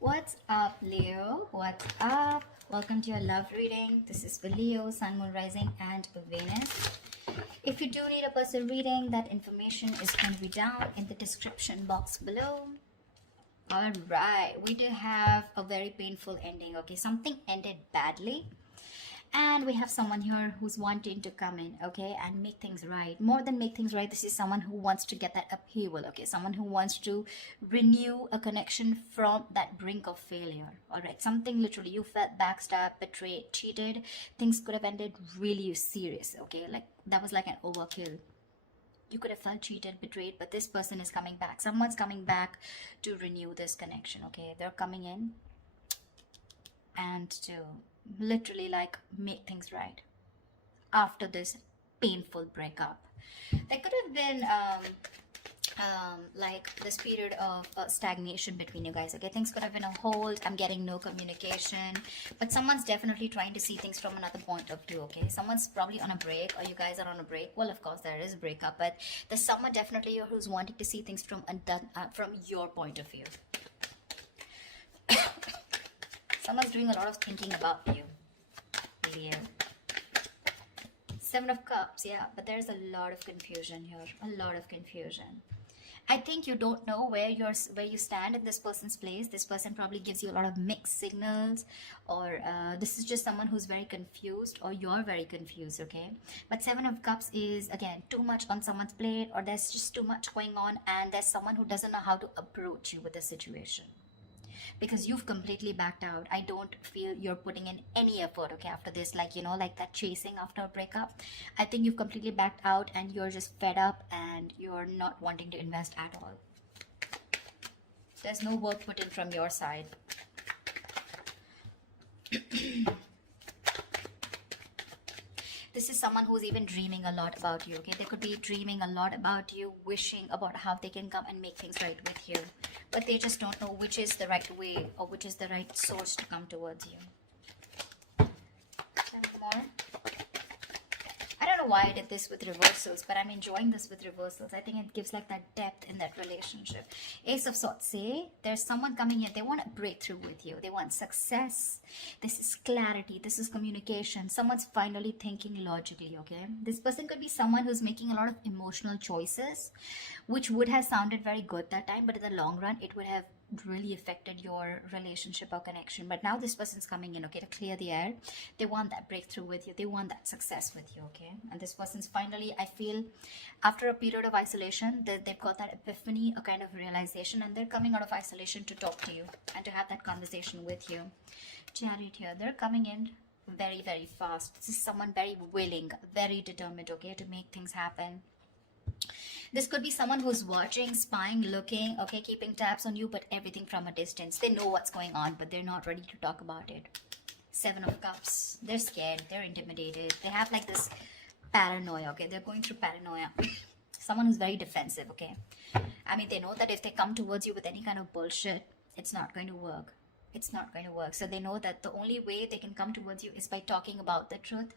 What's up, Leo? What's up? Welcome to your love reading. This is for Leo, Sun, Moon, Rising, and Venus. If you do need a personal reading, that information is going to be down in the description box below. All right, we do have a very painful ending. Okay, something ended badly, and we have someone here who's wanting to come in, okay, and make things right. More than make things right, this is someone who wants to get that upheaval, okay, someone who wants to renew a connection from that brink of failure. All right, something literally you felt backstabbed, betrayed, cheated. Things could have ended really serious, okay, like that was like an overkill. You could have felt cheated, betrayed, but this person is coming back. Someone's coming back to renew this connection, okay? They're coming in and to literally like make things right after this painful breakup. There could have been like this period of stagnation between you guys, okay? Things could have been a hold. I'm getting no communication, but someone's definitely trying to see things from another point of view, okay? Someone's probably on a break, or you guys are on a break. Well, of course there is a breakup, but there's someone definitely here who's wanting to see things from your point of view. Someone's doing a lot of thinking about you, Leo. Seven of Cups, yeah, but there's a lot of confusion here. A lot of confusion. I think you don't know where you stand in this person's place. This person probably gives you a lot of mixed signals, or this is just someone who's very confused, or you're very confused, okay? But Seven of Cups is, again, too much on someone's plate, or there's just too much going on, and there's someone who doesn't know how to approach you with the situation. Because you've completely backed out. I don't feel you're putting in any effort, okay, after this, like, you know, like that chasing after a breakup. I think you've completely backed out and you're just fed up and you're not wanting to invest at all. There's no work put in from your side. This is someone who's even dreaming a lot about you, okay? They could be dreaming a lot about you, wishing about how they can come and make things right with you, but they just don't know which is the right way or which is the right source to come towards you. Come on. I don't know why I did this with reversals, but I'm enjoying this with reversals. I think it gives like that depth in that relationship. Ace of Swords, say there's someone coming in. They want a breakthrough with you. They want success. This is clarity. This is communication. Someone's finally thinking logically, okay? This person could be someone who's making a lot of emotional choices, which would have sounded very good that time, but in the long run, it would have really affected your relationship or connection. But now this person's coming in, okay, to clear the air. They want that breakthrough with you. They want that success with you, okay? And this person's finally, I feel, after a period of isolation, they've got that epiphany, a kind of realization, and they're coming out of isolation to talk to you and to have that conversation with you. Chariot here, they're coming in very, very fast. This is someone very willing, very determined, okay, to make things happen. This could be someone who's watching, spying, looking, okay, keeping tabs on you, but everything from a distance. They know what's going on, but they're not ready to talk about it. Seven of Cups. They're scared. They're intimidated. They have like this paranoia, okay? They're going through paranoia. Someone who's very defensive, okay? I mean, they know that if they come towards you with any kind of bullshit, it's not going to work. It's not going to work. So they know that the only way they can come towards you is by talking about the truth.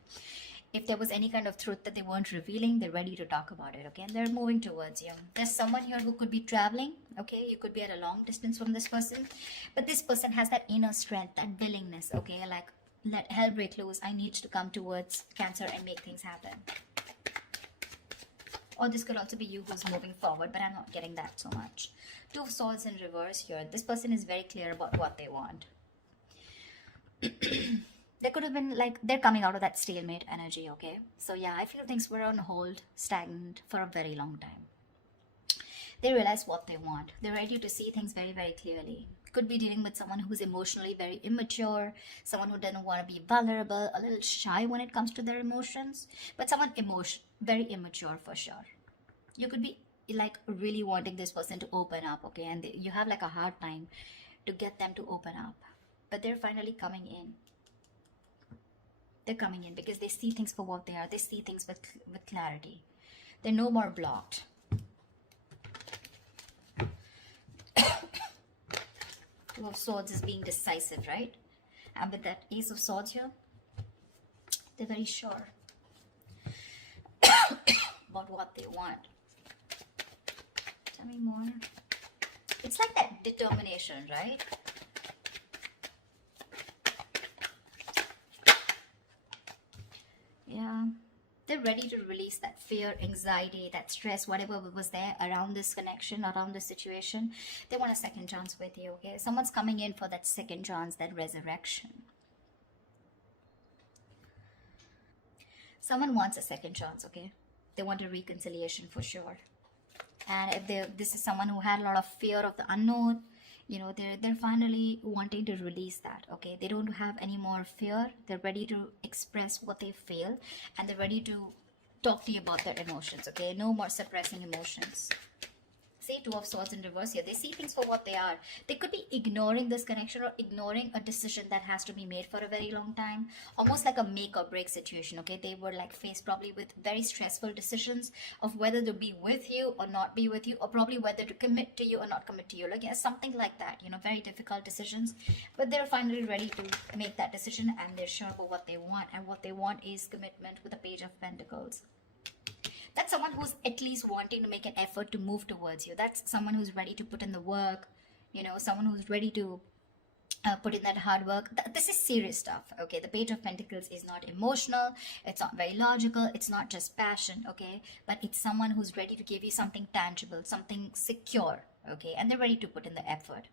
If there was any kind of truth that they weren't revealing, they're ready to talk about it, okay? And they're moving towards you. There's someone here who could be traveling, okay? You could be at a long distance from this person, but this person has that inner strength, that willingness, okay? Like, let hell break loose. I need to come towards Cancer and make things happen. Or this could also be you who's moving forward, but I'm not getting that so much. Two of Swords in reverse here. This person is very clear about what they want. There could have been like, they're coming out of that stalemate energy, okay? So yeah, I feel things were on hold, stagnant for a very long time. They realize what they want. They're ready to see things very, very clearly. Could be dealing with someone who's emotionally very immature, someone who doesn't want to be vulnerable, a little shy when it comes to their emotions, but someone very immature for sure. You could be like really wanting this person to open up, okay? And you have like a hard time to get them to open up, but they're finally coming in. They're coming in because they see things for what they are. They see things with clarity. They're no more blocked. Two of Swords is being decisive, right? And with that Ace of Swords here, they're very sure about what they want. Tell me more. It's like that determination, right? They're ready to release that fear, anxiety, that stress, whatever was there around this connection, around this situation. They want a second chance with you, okay? Someone's coming in for that second chance, that resurrection. Someone wants a second chance, okay? They want a reconciliation for sure. And if this is someone who had a lot of fear of the unknown, you know, they're finally wanting to release that, okay? They don't have any more fear. They're ready to express what they feel, and they're ready to talk to you about their emotions, okay? No more suppressing emotions. See, Two of Swords in reverse here. They see things for what they are. They could be ignoring this connection or ignoring a decision that has to be made for a very long time. Almost like a make or break situation, okay? They were like faced probably with very stressful decisions of whether to be with you or not be with you, or probably whether to commit to you or not commit to you. Like, yeah, something like that, you know, very difficult decisions. But they're finally ready to make that decision, and they're sure about what they want. And what they want is commitment with the Page of Pentacles. That's someone who's at least wanting to make an effort to move towards you. That's someone who's ready to put in the work, you know, someone who's ready to put in that hard work. This is serious stuff, okay? The Page of Pentacles is not emotional, it's not very logical, it's not just passion, okay? But it's someone who's ready to give you something tangible, something secure, okay? And they're ready to put in the effort.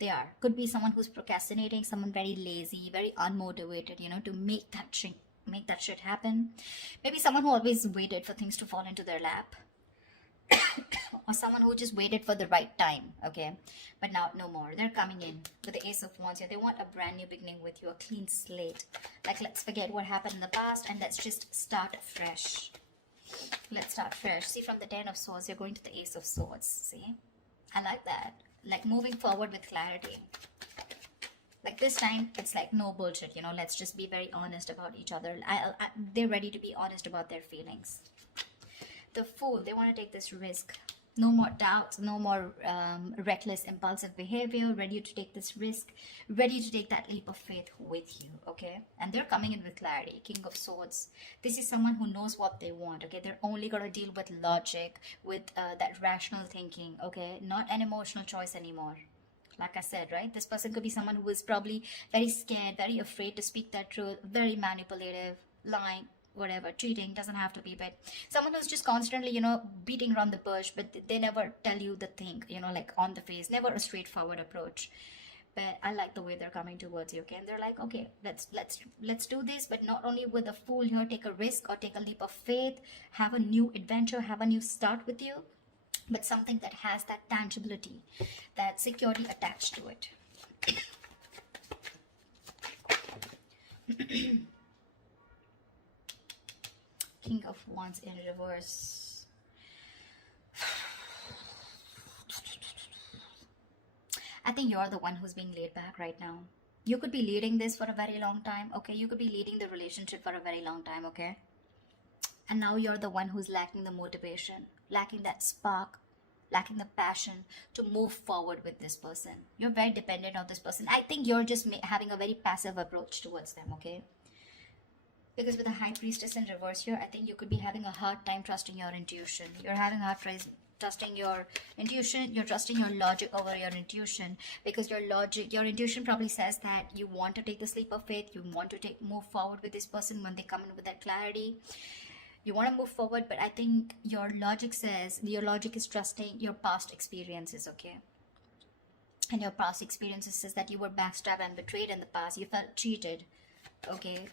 They are. Could be someone who's procrastinating, someone very lazy, very unmotivated, you know, to make that shit happen. Maybe someone who always waited for things to fall into their lap. Or someone who just waited for the right time, okay? But now no more. They're coming in with the Ace of Wands here. They want a brand new beginning with you, a clean slate. Like, let's forget what happened in the past and let's just start fresh. Let's start fresh. See, from the Ten of Swords, you're going to the Ace of Swords. See? I like that. Like, moving forward with clarity. Like, this time, it's like no bullshit, you know, let's just be very honest about each other. They're ready to be honest about their feelings. The Fool, they want to take this risk. No more doubts, no more reckless, impulsive behavior. Ready to take this risk, ready to take that leap of faith with you, okay? And they're coming in with clarity. King of Swords. This is someone who knows what they want, okay? They're only going to deal with logic, with that rational thinking, okay? Not an emotional choice anymore. Like I said, right? This person could be someone who is probably very scared, very afraid to speak that truth, very manipulative, lying, whatever, cheating, doesn't have to be, but someone who's just constantly, you know, beating around the bush, but they never tell you the thing, you know, like on the face, never a straightforward approach. But I like the way they're coming towards you, okay? And they're like, okay, let's do this, but not only with a Fool here, take a risk or take a leap of faith, have a new adventure, have a new start with you, but something that has that tangibility, that security attached to it. King of Wands in reverse. I think you're the one who's being laid back right now. You could be leading this for a very long time, okay? You could be leading the relationship for a very long time, okay? And now you're the one who's lacking the motivation, lacking that spark, lacking the passion to move forward with this person. You're very dependent on this person. I think you're just having a very passive approach towards them, okay? Because with the High Priestess in reverse here, I think you could be having a hard time trusting your intuition. You're having a hard time trusting your intuition. You're trusting your logic over your intuition, because your intuition probably says that you want to take this leap of faith. You want to move forward with this person when they come in with that clarity. You want to move forward, but I think your logic is trusting your past experiences, okay? And your past experiences says that you were backstabbed and betrayed in the past. You felt cheated, okay?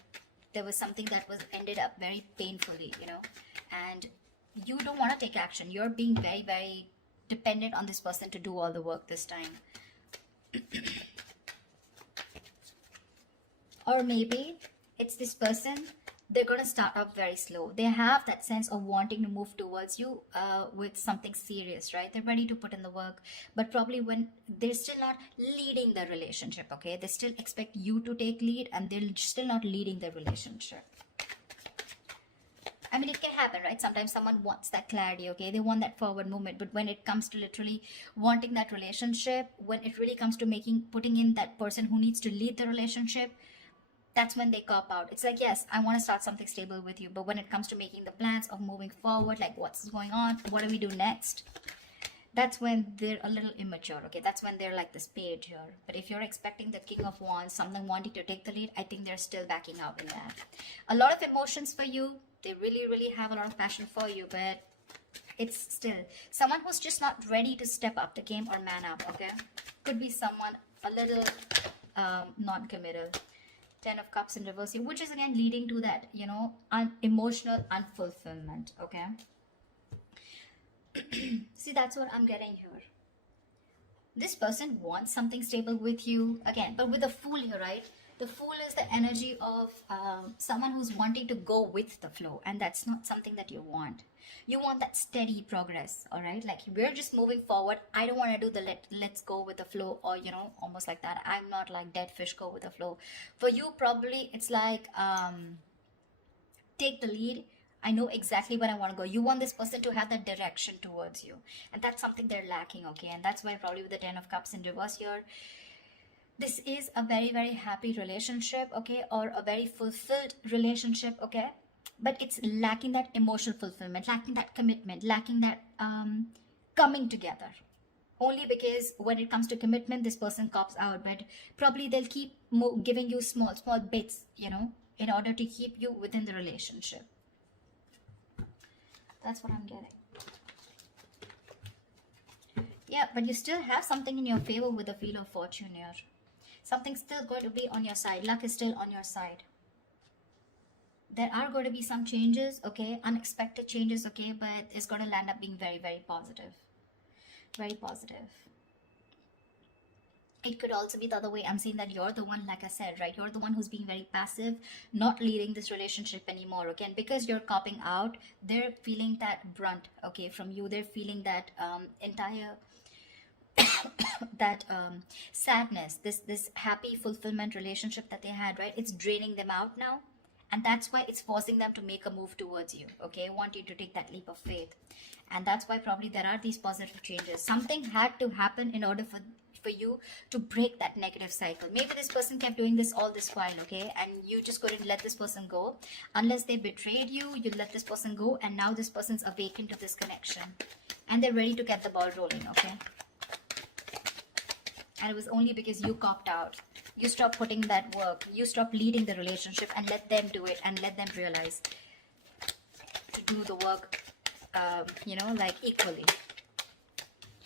There was something that was ended up very painfully, you know? And you don't want to take action. You're being very, very dependent on this person to do all the work this time. Or maybe it's this person, they're going to start up very slow. They have that sense of wanting to move towards you with something serious, right? They're ready to put in the work, but probably when they're still not leading the relationship, okay? They still expect you to take lead, and they're still not leading the relationship. I mean, it can happen, right? Sometimes someone wants that clarity, okay? They want that forward movement, but when it comes to literally wanting that relationship, when it really comes to putting in that person who needs to lead the relationship, that's when they cop out. It's like, yes, I want to start something stable with you, but when it comes to making the plans of moving forward, like what's going on, what do we do next, that's when they're a little immature, okay? That's when they're like this page here. But if you're expecting the King of Wands, someone wanting to take the lead, I think they're still backing out in that. A lot of emotions for you, They really, really have a lot of passion for you, but it's still someone who's just not ready to step up the game or man up, okay? Could be someone a little non-committal. 10 of Cups in reverse here, which is again leading to that, you know, emotional unfulfillment, okay? See, that's what I'm getting here. This person wants something stable with you again, but with a Fool here, right? The Fool is the energy of someone who's wanting to go with the flow, and that's not something that you want. You want that steady progress, all right? Like, we're just moving forward. I don't want to do the let's go with the flow, or, you know, almost like that. I'm not like dead fish, go with the flow. For you, probably it's like take the lead. I know exactly where I want to go. You want this person to have that direction towards you, and that's something they're lacking, okay? And that's why probably with the 10 of Cups in reverse here, this is a very, very happy relationship, okay, or a very fulfilled relationship, okay? But it's lacking that emotional fulfillment, lacking that commitment, lacking that coming together. Only because when it comes to commitment, this person cops out, but probably they'll keep giving you small bits, you know, in order to keep you within the relationship. That's what I'm getting. Yeah, but you still have something in your favor with the Wheel of Fortune here. Something's still going to be on your side. Luck is still on your side. There are going to be some changes, okay? Unexpected changes, okay? But it's going to land up being very, very positive. Very positive. It could also be the other way. I'm saying that you're the one, like I said, right? You're the one who's being very passive, not leading this relationship anymore, okay? And because you're copping out, they're feeling that brunt, okay, from you. They're feeling that entire that sadness, this happy fulfillment relationship that they had, right? It's draining them out now, and that's why it's forcing them to make a move towards you, okay? Want you to take that leap of faith, and that's why probably there are these positive changes. Something had to happen in order for you to break that negative cycle. Maybe this person kept doing this all this while, okay, and you just couldn't let this person go. Unless they betrayed you, you let this person go, and now this person's awakened to this connection, and they're ready to get the ball rolling, okay? And it was only because you copped out. You stopped putting that work. You stopped leading the relationship and let them do it, and let them realize to do the work, you know, like equally.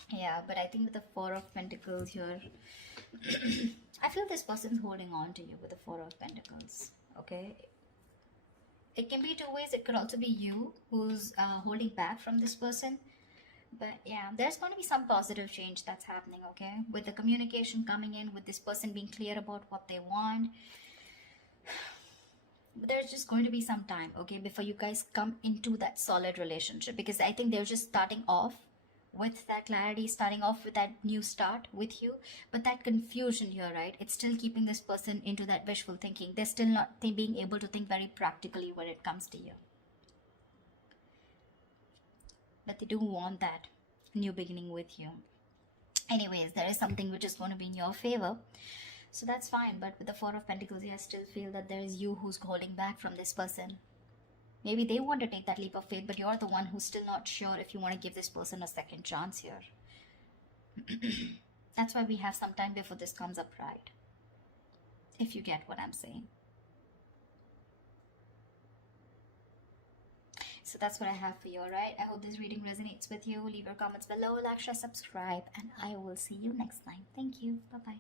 Yeah, but I think with the Four of Pentacles here, I feel this person's holding on to you with the Four of Pentacles, okay? It can be two ways. It could also be you who's holding back from this person. But yeah, there's going to be some positive change that's happening, okay? With the communication coming in, with this person being clear about what they want. But there's just going to be some time, okay, before you guys come into that solid relationship. Because I think they're just starting off with that clarity, starting off with that new start with you. But that confusion here, right? It's still keeping this person into that wishful thinking. They're still not being able to think very practically when it comes to you. But they do want that new beginning with you. Anyways, there is something which is going to be in your favor, so that's fine. But with the Four of Pentacles, I still feel that there is you who's holding back from this person. Maybe they want to take that leap of faith, but you're the one who's still not sure if you want to give this person a second chance here. That's why we have some time before this comes up, right? If you get what I'm saying. So that's what I have for you, alright? I hope this reading resonates with you. Leave your comments below, like, share, subscribe, and I will see you next time. Thank you. Bye-bye.